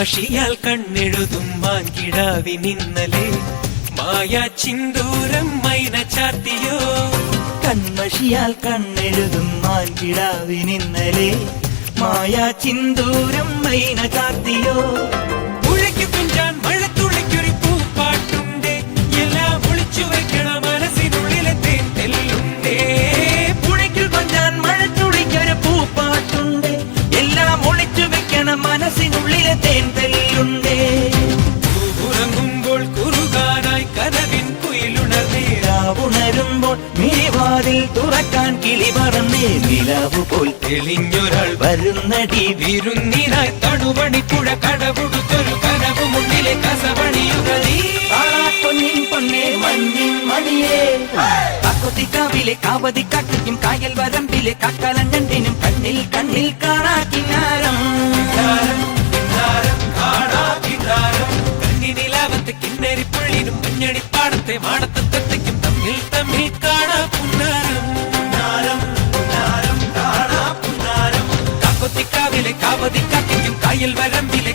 കൺമഷിയാൽ കണ്ണെഴുതും മാൻകിടാവിനിന്നലെ മായാ ചിന്തൂരം മൈന ചാത്തിയോ. കൺമഷിയാൽ കണ്ണെഴുതും മാൻകിടാവിനിന്നലെ മായാ ചിന്തൂരം മൈന ചാത്തിയോ. മുഴയ്ക്ക് കുഞ്ചാൻ മഴത്തുള്ളിക്കൊരു പൂപ്പാട്ടുണ്ടേ, എല്ലാം ഒളിച്ചു വെക്കണ മനസ്സിനുള്ളിലെ തേൻ തെല്ലുണ്ടേ. പുഴയ്ക്കു കൊഞ്ചാൻ മഴത്തുള്ളിക്കൊരു പൂപ്പാട്ടുണ്ട്, എല്ലാം ഒളിച്ചു വെക്കണ മനസ്സിനുള്ളിലെ തേൻ തെല്ലുണ്ടേ. ഉറങ്ങുമ്പോൾ കുറുകാനായി കനവിൻ കുയിലുണർന്നേ, ഉണരുമ്പോൾ മിഴിവാതിൽ തുറക്കാൻ കിളി പറന്നേ. നിലാവു പോൽ തെളിഞ്ഞൊരാൾ വരുന്നടി വിരുന്നിനായി തണുവണിപ്പുഴ കടപുടുത്തൊരു കനവ് മുന്നിലെ കസവണിയുകളീ. പൊന്നിൻ പൊന്നേ മഞ്ഞിൻ മണിയേ, കാക്കൊത്തിക്കാവിലെ കാവതിക്കാട്ടിക്കും കായൽ വരമ്പിലെ കാക്കാലഞ്ഞണ്ടിനും കണ്ണിൽ കണ്ണിൽ കാണാ കിന്നാരം. കണ്ണിനിലാവത്ത് കിന്നരിപ്പുള്ളിനും മഞ്ഞണിപ്പാടത്തെ മാടത്തത്തെക്കും തമ്മിൽ തമ്മിൽ കാണാ പുന്നാരം. കാക്കൊത്തിക്കാവിലെ കാവതിക്കാട്ടിക്കും കായൽ വരമ്പിലെ